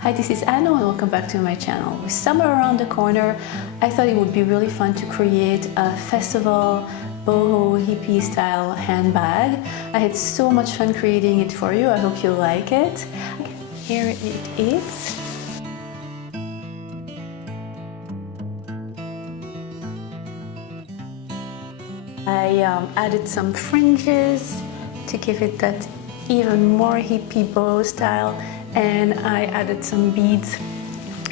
Hi, this is Anno and welcome back to my channel. With summer around the corner, I thought it would be really fun to create a Festival Boho hippie style handbag. I had so much fun creating it for you. I hope you like it. Here it is. I added some fringes to give it that even more hippie boho style, and I added some beads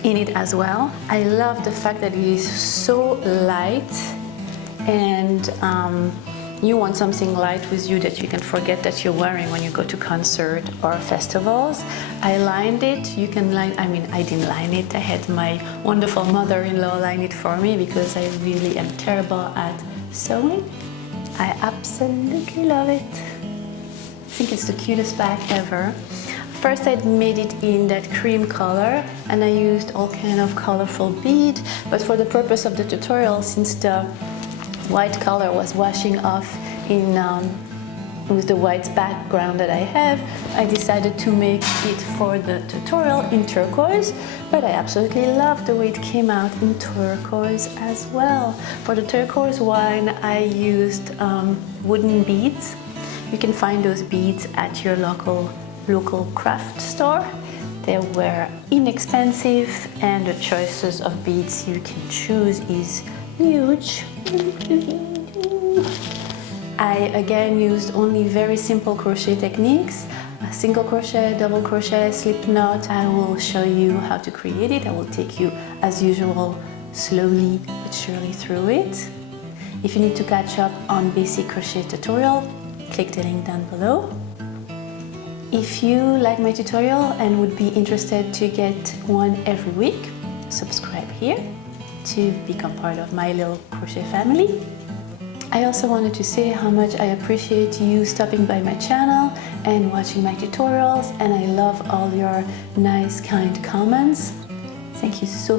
in it as well. I love the fact that it is so light, and you want something light with you that you can forget that you're wearing when you go to concert or festivals. I lined it. You can line, I didn't line it. I had my wonderful mother-in-law line it for me because I really am terrible at sewing. I absolutely love it. I think it's the cutest bag ever. First I made it in that cream color and I used all kind of colorful bead, but for the purpose of the tutorial, since the white color was washing off in with the white background that I have, I decided to make it for the tutorial in turquoise, but I absolutely love the way it came out in turquoise as well. For the turquoise one, I used wooden beads. You can find those beads at your local craft store. They were inexpensive and the choices of beads you can choose is huge. I again used only very simple crochet techniques, a single crochet, double crochet, slip knot. I will show you how to create it. I will take you as usual slowly but surely through it. If you need to catch up on basic crochet tutorial, click the link down below. If you like my tutorial and would be interested to get one every week, subscribe here to become part of my little crochet family. I also wanted to say how much I appreciate you stopping by my channel and watching my tutorials, and I love all your nice, kind comments. Thank you so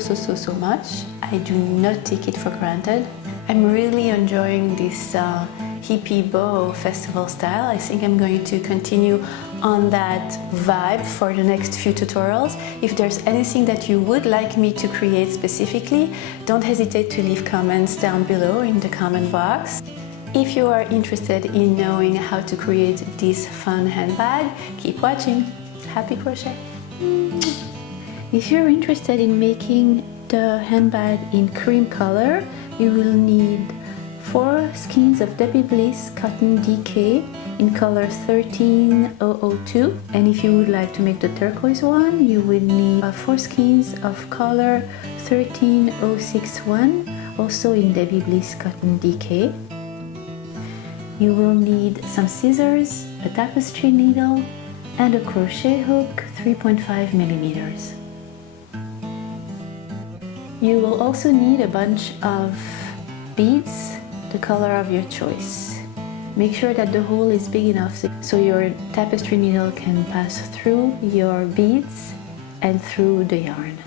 much. I do not take it for granted. I'm really enjoying this hippie boho festival style. I think I'm going to continue on that vibe for the next few tutorials. If there's anything that you would like me to create specifically, don't hesitate to leave comments down below in the comment box. If you are interested in knowing how to create this fun handbag, keep watching. Happy crochet! If you're interested in making the handbag in cream color, you will need 4 skeins of Debbie Bliss cotton DK in color 13002, and if you would like to make the turquoise one, you will need 4 skeins of color 13061, also in Debbie Bliss cotton DK. You will need some scissors, a tapestry needle, and a crochet hook 3.5 millimeters. You will also need a bunch of beads, the color of your choice. Make sure that the hole is big enough so your tapestry needle can pass through your beads and through the yarn.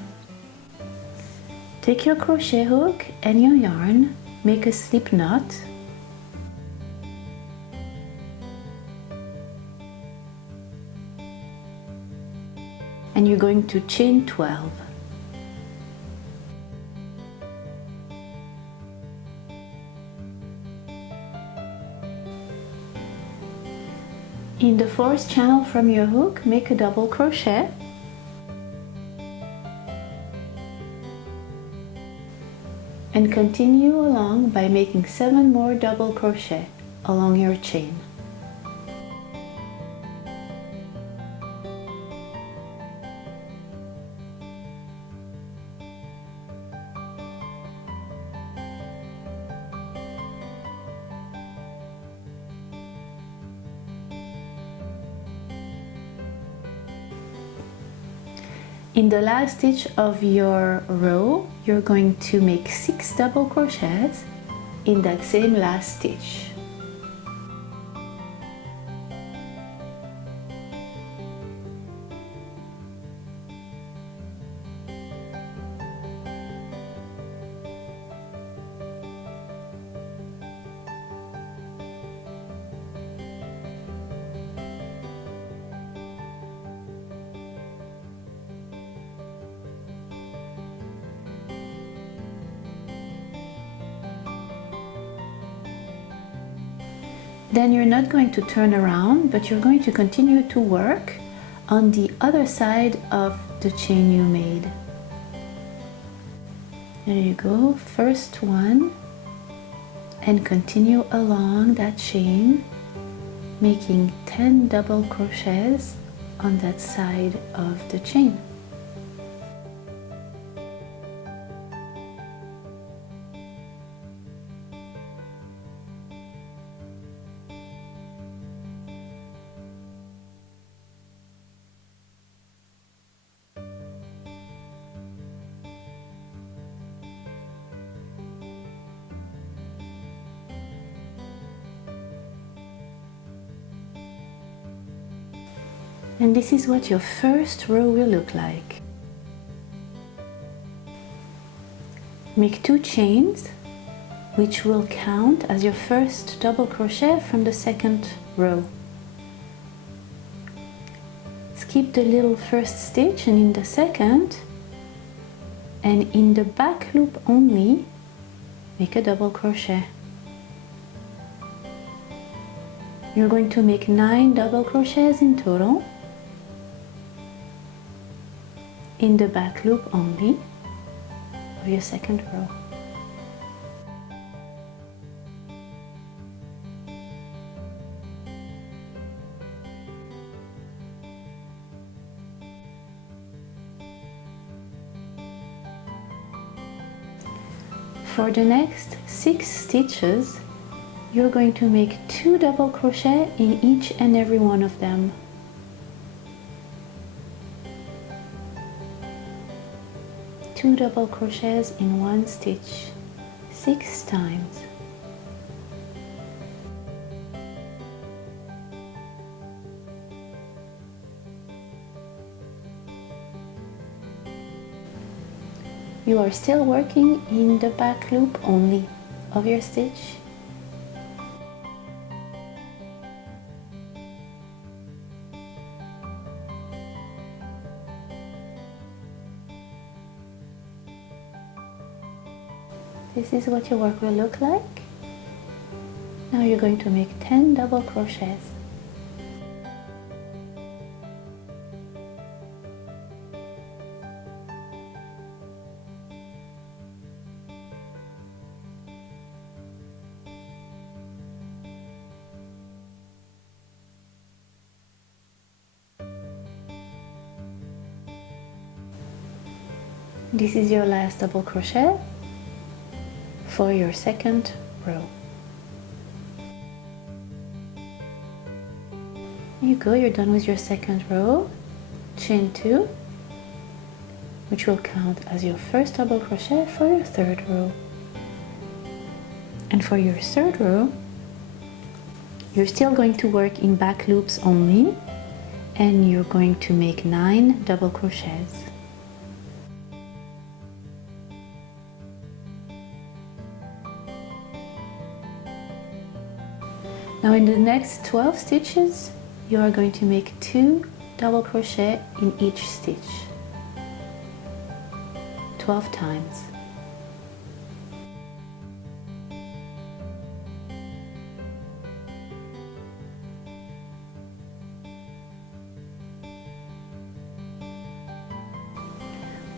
Take your crochet hook and your yarn, make a slip knot, and you're going to chain 12. In the 4th channel from your hook, make a double crochet and continue along by making 7 more double crochet along your chain. In the last stitch of your row, you're going to make 6 double crochets in that same last stitch. Then you're not going to turn around, but you're going to continue to work on the other side of the chain you made. There you go, first one, and continue along that chain, making 10 double crochets on that side of the chain. And this is what your first row will look like. Make 2 chains, which will count as your first double crochet from the second row. Skip the little first stitch and in the second, and in the back loop only, make a double crochet. You're going to make 9 double crochets in total. In the back loop only of your second row. For the next 6 stitches, you're going to make 2 double crochet in each and every one of them. Two double crochets in one stitch, 6 times. You are still working in the back loop only of your stitch. This is what your work will look like. Now you're going to make 10 double crochets. This is your last double crochet for your second row. There you go, you're done with your second row. Chain 2, which will count as your first double crochet for your third row. And for your third row, you're still going to work in back loops only, and you're going to make 9 double crochets. Now in the next 12 stitches, you are going to make 2 double crochet in each stitch, 12 times.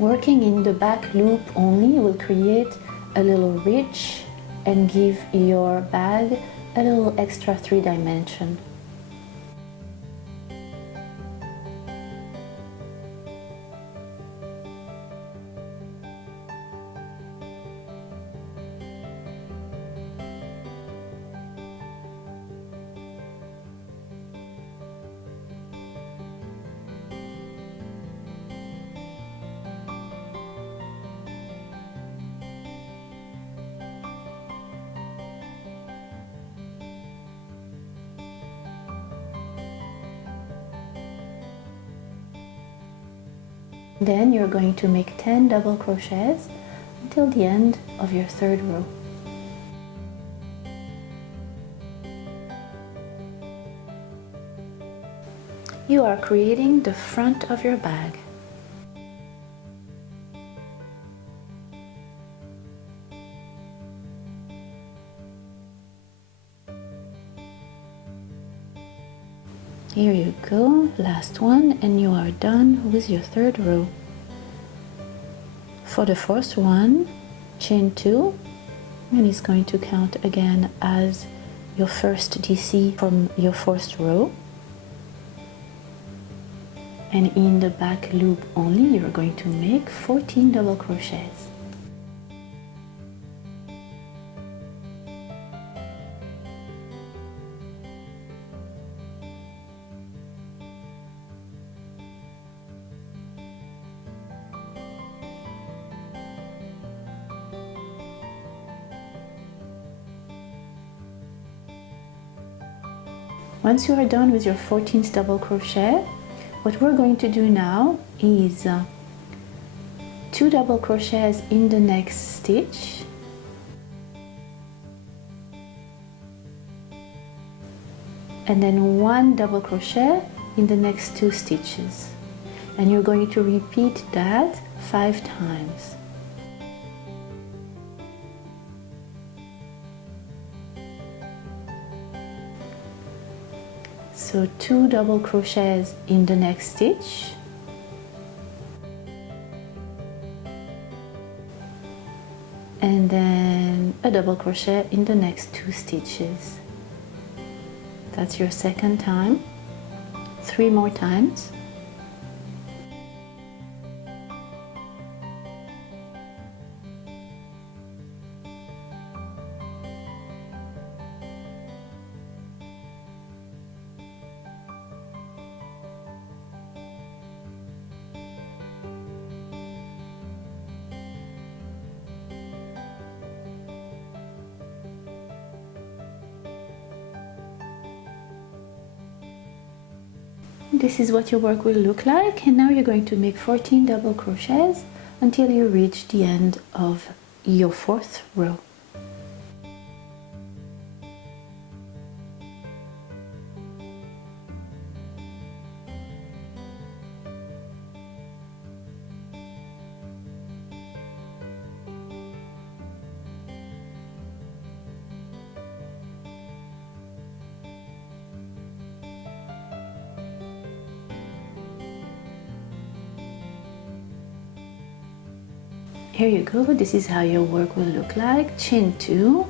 Working in the back loop only will create a little ridge and give your bag a little extra 3 dimension. Then you're going to make 10 double crochets until the end of your third row. You are creating the front of your bag. Here you go, last one, and you are done with your third row. For the first one, chain 2, and it's going to count again as your first DC from your first row. And in the back loop only, you're going to make 14 double crochets. Once you are done with your 14th double crochet, what we're going to do now is 2 double crochets in the next stitch, and then 1 double crochet in the next 2 stitches, and you're going to repeat that 5 times. So 2 double crochets in the next stitch, and then a double crochet in the next 2 stitches. That's your second time. 3 more times. This is what your work will look like, and now you're going to make 14 double crochets until you reach the end of your 4th row. Here you go, this is how your work will look like. Chain 2,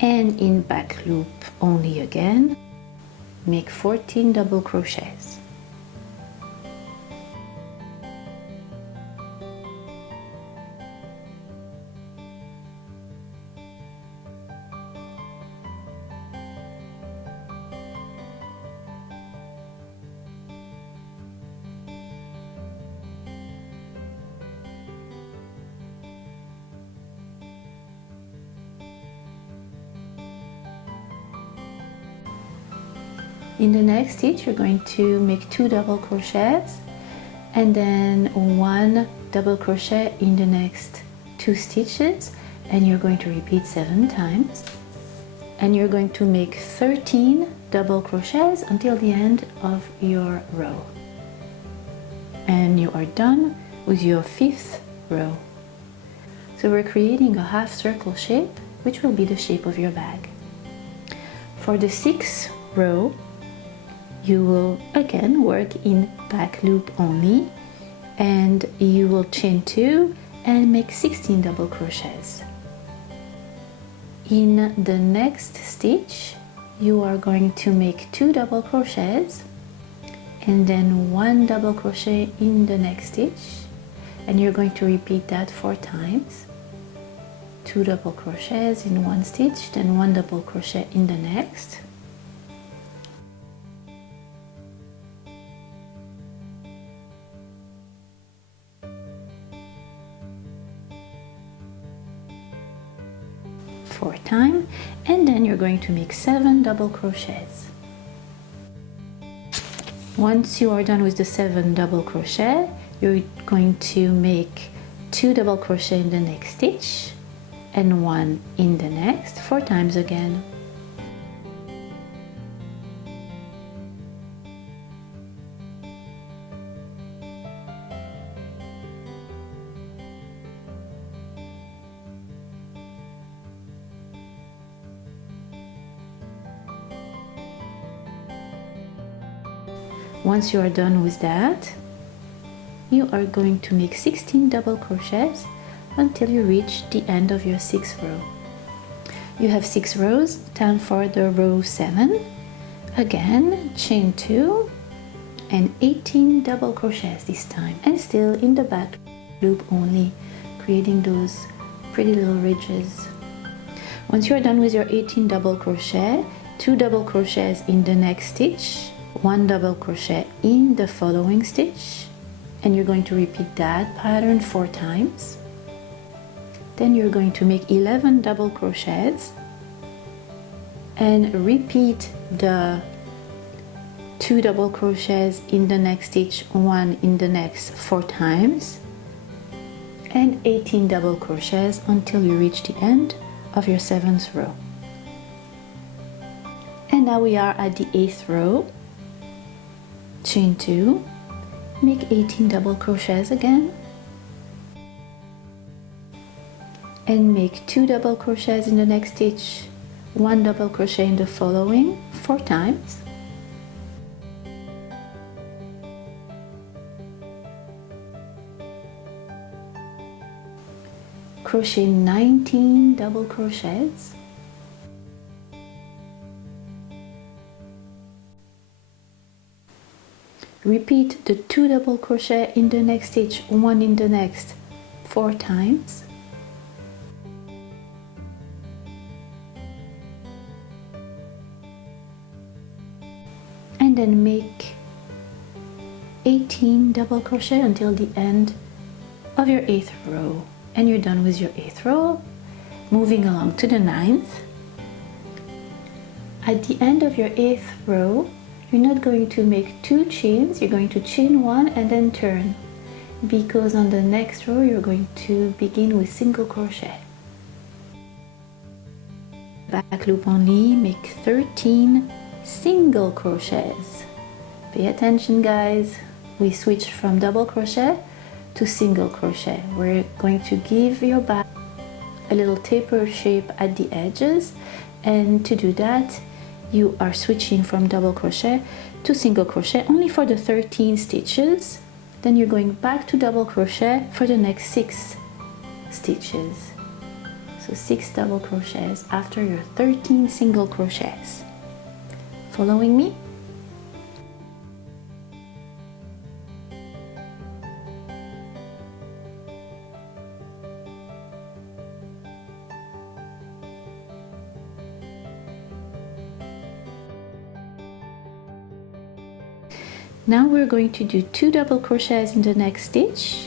and in back loop only again, make 14 double crochets. In the next stitch, you're going to make 2 double crochets and then 1 double crochet in the next 2 stitches, and you're going to repeat 7 times, and you're going to make 13 double crochets until the end of your row, and you are done with your 5th row. So we're creating a half circle shape, which will be the shape of your bag. For the 6th row, you will again work in back loop only, and you will chain 2 and make 16 double crochets. In the next stitch, you are going to make 2 double crochets and then 1 double crochet in the next stitch, and you're going to repeat that 4 times. 2 double crochets in one stitch, then 1 double crochet in the next. Time, and then you're going to make 7 double crochets. Once you are done with the 7 double crochet, you're going to make 2 double crochet in the next stitch and 1 in the next, 4 times again. Once you are done with that, you are going to make 16 double crochets until you reach the end of your 6th row. You have 6 rows, time for the row 7. Again, chain 2 and 18 double crochets this time, and still in the back loop only, creating those pretty little ridges. Once you're done with your 18 double crochet, 2 double crochets in the next stitch, 1 double crochet in the following stitch, and you're going to repeat that pattern 4 times. Then you're going to make 11 double crochets and repeat the 2 double crochets in the next stitch, 1 in the next 4 times, and 18 double crochets until you reach the end of your 7th row. And now we are at the 8th row. Chain 2, make 18 double crochets again, and make 2 double crochets in the next stitch, 1 double crochet in the following 4 times, crochet 19 double crochets, repeat the 2 double crochet in the next stitch, 1 in the next 4 times, and then make 18 double crochet until the end of your 8th row, and you're done with your 8th row. Moving along to the 9th. At the end of your 8th row, you're not going to make 2 chains, you're going to chain 1 and then turn, because on the next row you're going to begin with single crochet. Back loop only, make 13 single crochets. Pay attention guys, we switched from double crochet to single crochet. We're going to give your back a little taper shape at the edges, and to do that you are switching from double crochet to single crochet only for the 13 stitches. Then you're going back to double crochet for the next 6 stitches. So 6 double crochets after your 13 single crochets. Following me? Now we're going to do 2 double crochets in the next stitch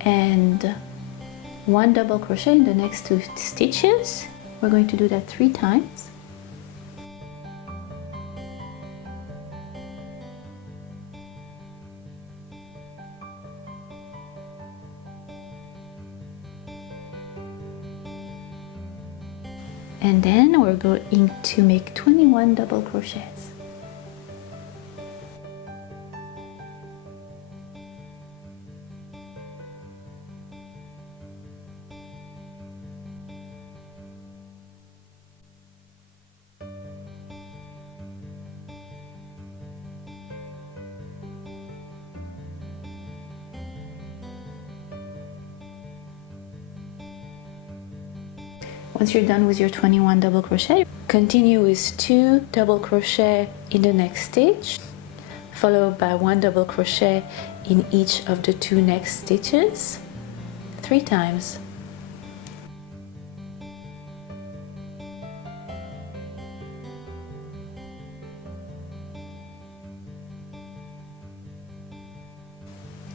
and 1 double crochet in the next 2 stitches. We're going to do that 3 times. And then we're going to make 21 double crochets. Once you're done with your 21 double crochet, continue with 2 double crochet in the next stitch, followed by 1 double crochet in each of the 2 next stitches, 3 times.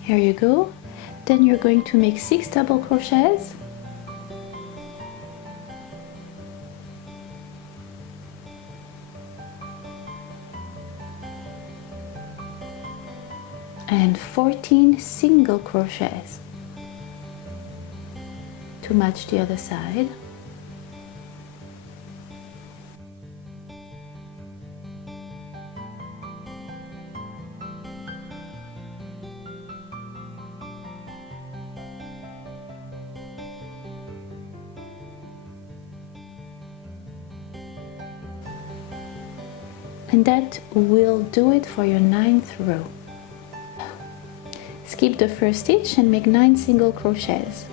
Here you go. Then you're going to make 6 double crochets, and 14 single crochets to match the other side. And that will do it for your 9th row. Skip the first stitch and make 9 single crochets.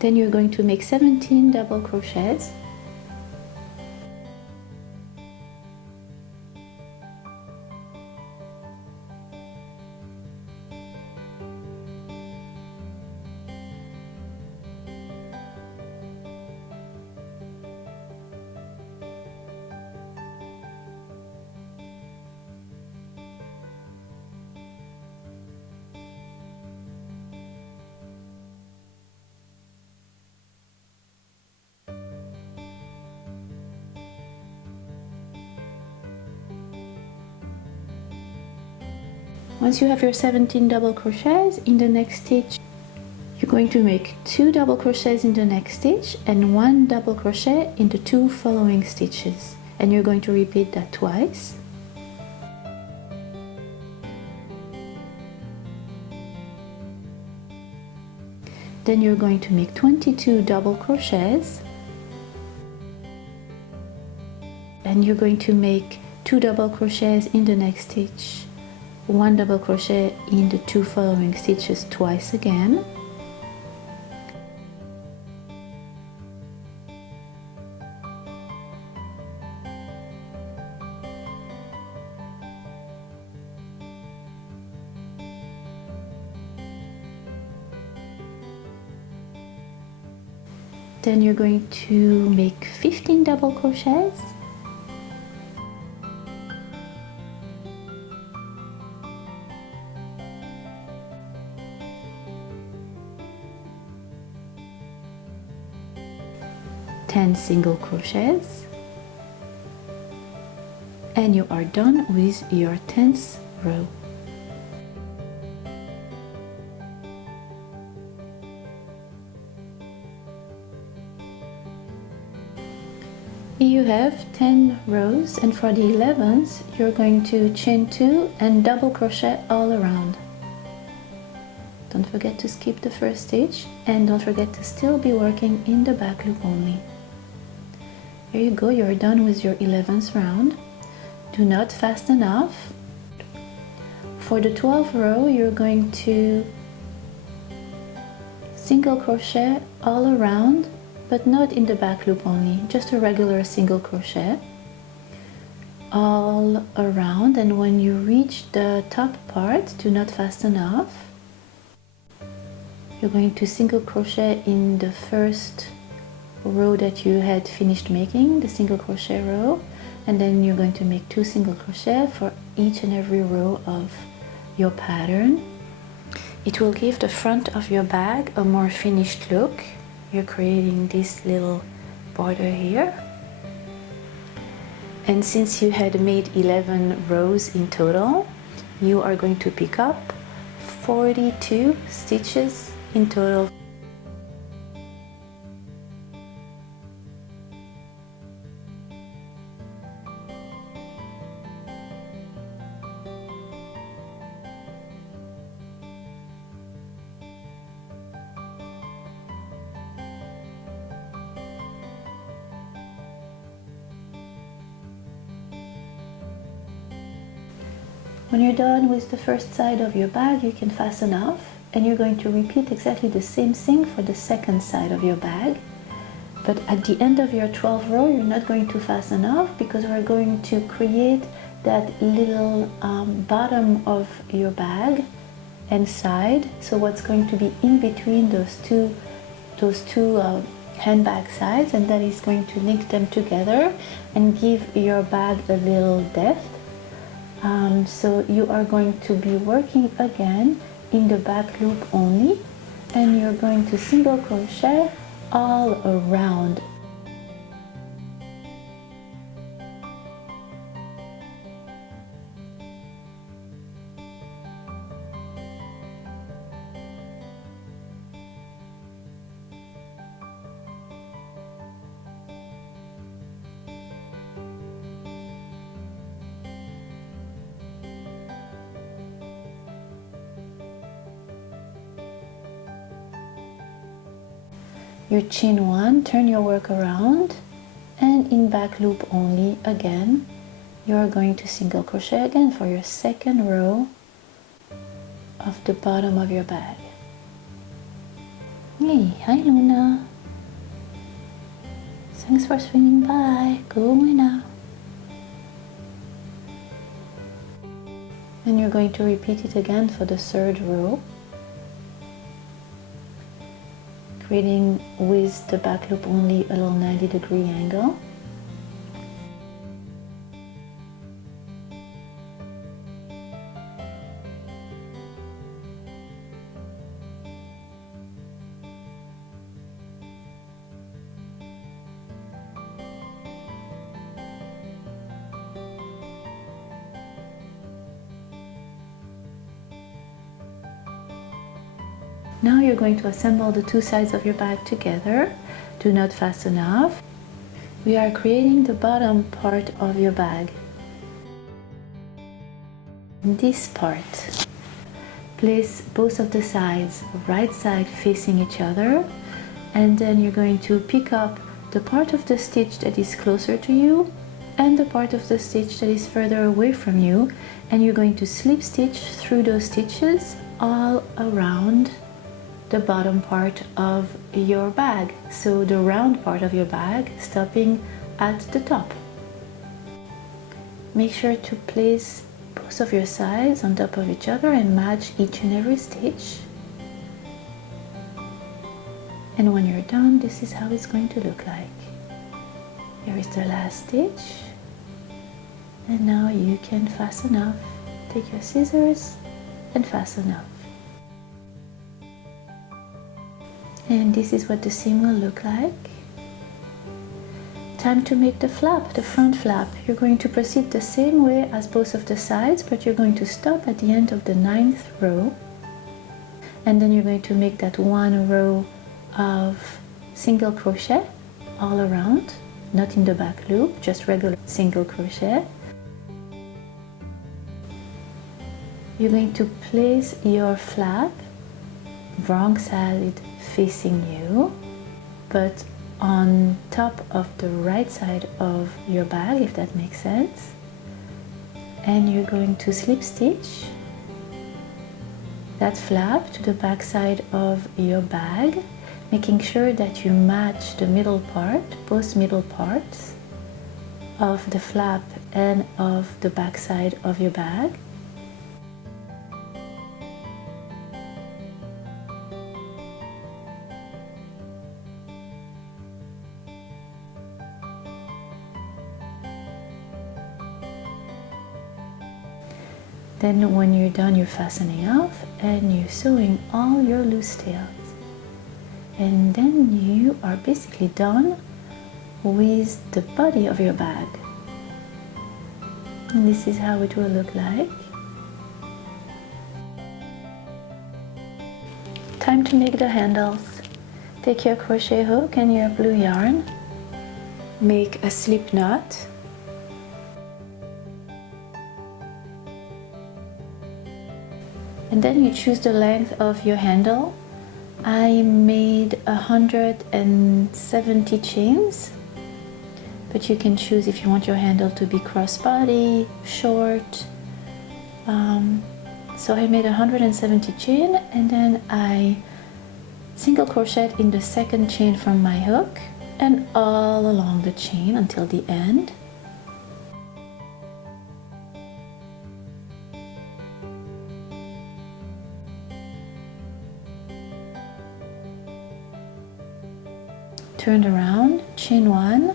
Then you're going to make 17 double crochets. Once you have your 17 double crochets, in the next stitch you're going to make 2 double crochets in the next stitch and 1 double crochet in the 2 following stitches, and you're going to repeat that twice. Then you're going to make 22 double crochets, and you're going to make 2 double crochets in the next stitch, 1 double crochet in the 2 following stitches twice again. Then you're going to make 15 double crochets. Single crochets, and you are done with your 10th row. Here you have 10 rows, and for the 11th you're going to chain 2 and double crochet all around. Don't forget to skip the first stitch, and don't forget to still be working in the back loop only. There you go, you're done with your 11th round. Do not fasten off. For the 12th row, you're going to single crochet all around, but not in the back loop only, just a regular single crochet all around. And when you reach the top part, do not fasten off. You're going to single crochet in the first row that you had finished making, the single crochet row, and then you're going to make 2 single crochet for each and every row of your pattern. It will give the front of your bag a more finished look. You're creating this little border here, and since you had made 11 rows in total, you are going to pick up 42 stitches in total. When you're done with the first side of your bag, you can fasten off, and you're going to repeat exactly the same thing for the second side of your bag. But at the end of your 12th row, you're not going to fasten off, because we're going to create that little bottom of your bag and side. So what's going to be in between those two handbag sides, and that is going to link them together and give your bag a little depth. So you are going to be working again in the back loop only, and you're going to single crochet all around. your chain 1, turn your work around, and in back loop only again, you're going to single crochet again for your second row of the bottom of your bag. Hey, hi Luna. Thanks for swinging by. Go away now. And you're going to repeat it again for the third row, creating with the back loop only a little 90-degree angle. Now you're going to assemble the two sides of your bag together. Do not fasten off. We are creating the bottom part of your bag. This part. Place both of the sides, right side facing each other, and then you're going to pick up the part of the stitch that is closer to you and the part of the stitch that is further away from you, and you're going to slip stitch through those stitches all around the bottom part of your bag, so the round part of your bag stopping at the top. Make sure to place both of your sides on top of each other and match each and every stitch. And when you're done, this is how it's going to look like. Here is the last stitch, and now you can fasten off. Take your scissors and fasten off. And this is what the seam will look like. Time to make the flap, the front flap. You're going to proceed the same way as both of the sides, but you're going to stop at the end of the 9th row. And then you're going to make that one row of single crochet all around, not in the back loop, just regular single crochet. You're going to place your flap wrong side facing you, but on top of the right side of your bag, if that makes sense. And you're going to slip stitch that flap to the back side of your bag, making sure that you match the middle part, both middle parts of the flap and of the back side of your bag. Then when you're done, you're fastening off and you're sewing all your loose tails. And then you are basically done with the body of your bag. And this is how it will look like. Time to make the handles. Take your crochet hook and your blue yarn. Make a slip knot. And then you choose the length of your handle. I made 170 chains, but you can choose if you want your handle to be crossbody, short. So I made 170 chain, and then I single crochet in the second chain from my hook and all along the chain until the end. Turned around, chain 1,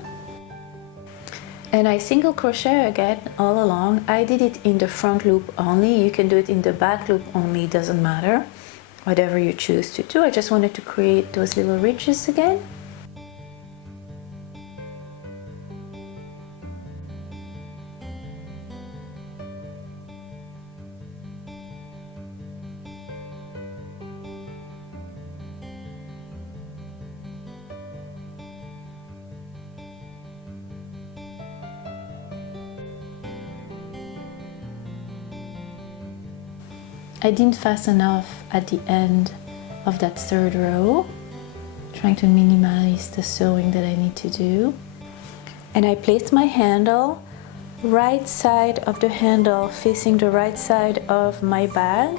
and I single crochet again all along. I did it in the front loop only. You can do it in the back loop only, doesn't matter, whatever you choose to do. I just wanted to create those little ridges again. I didn't fasten off at the end of that third row, trying to minimize the sewing that I need to do. And I placed my handle right side of the handle facing the right side of my bag,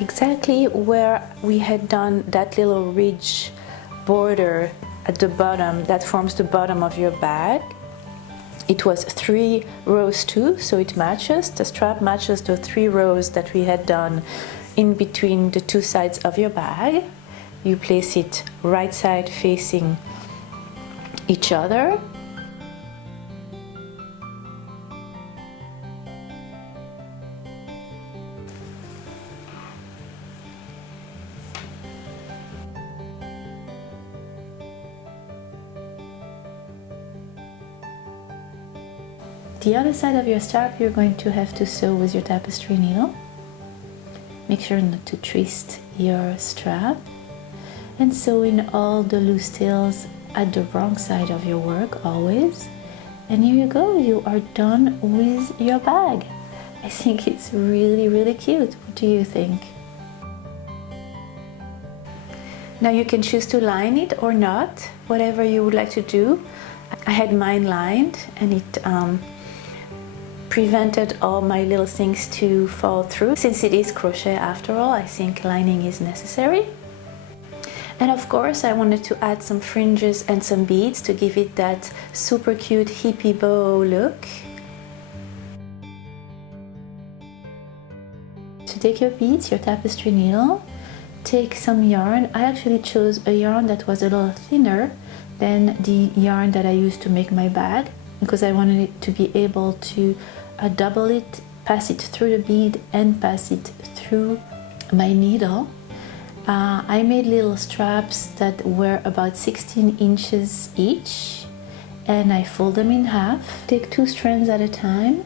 exactly where we had done that little ridge border at the bottom that forms the bottom of your bag. It was 3 rows too, so it matches, the strap matches the 3 rows that we had done in between the 2 sides of your bag. You place it right side facing each other. The other side of your strap you're going to have to sew with your tapestry needle. Make sure not to twist your strap, and sew in all the loose tails at the wrong side of your work always. And here you go, you are done with your bag. I think it's really cute. What do you think? Now you can choose to line it or not, whatever you would like to do. I had mine lined, and it prevented all my little things to fall through. Since it is crochet after all, I think lining is necessary. And of course I wanted to add some fringes and some beads to give it that super cute hippie bow look. To take your beads, your tapestry needle, take some yarn. I actually chose a yarn that was a little thinner than the yarn that I used to make my bag, because I wanted it to be able to double it, pass it through the bead and pass it through my needle. I made little straps that were about 16 inches each, and I fold them in half. Take 2 strands at a time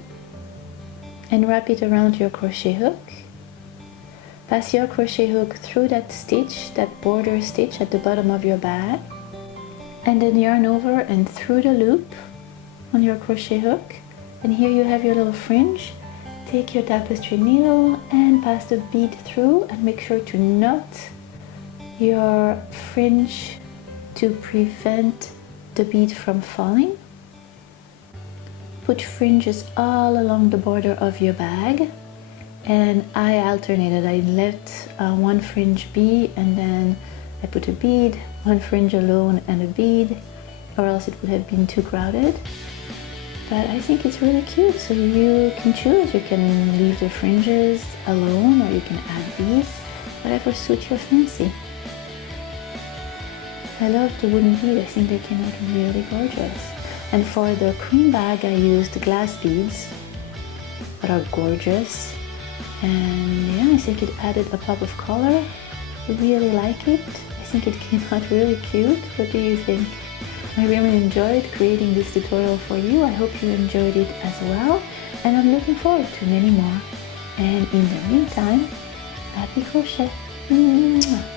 and wrap it around your crochet hook. Pass your crochet hook through that stitch, that border stitch at the bottom of your bag, and then yarn over and through the loop on your crochet hook. And here you have your little fringe. Take your tapestry needle and pass the bead through, and make sure to knot your fringe to prevent the bead from falling. Put fringes all along the border of your bag, and I alternated. I let one fringe be, and then I put a bead, one fringe alone and a bead, or else it would have been too crowded. But I think it's really cute, so you can choose. You can leave the fringes alone, or you can add beads, whatever suits your fancy. I love the wooden bead. I think they came out really gorgeous. And for the cream bag, I used glass beads that are gorgeous. And yeah, I think it added a pop of color. I really like it. I think it came out really cute. What do you think? I really enjoyed creating this tutorial for you. I hope you enjoyed it as well, and I'm looking forward to many more. And in the meantime, happy crochet! Mwah.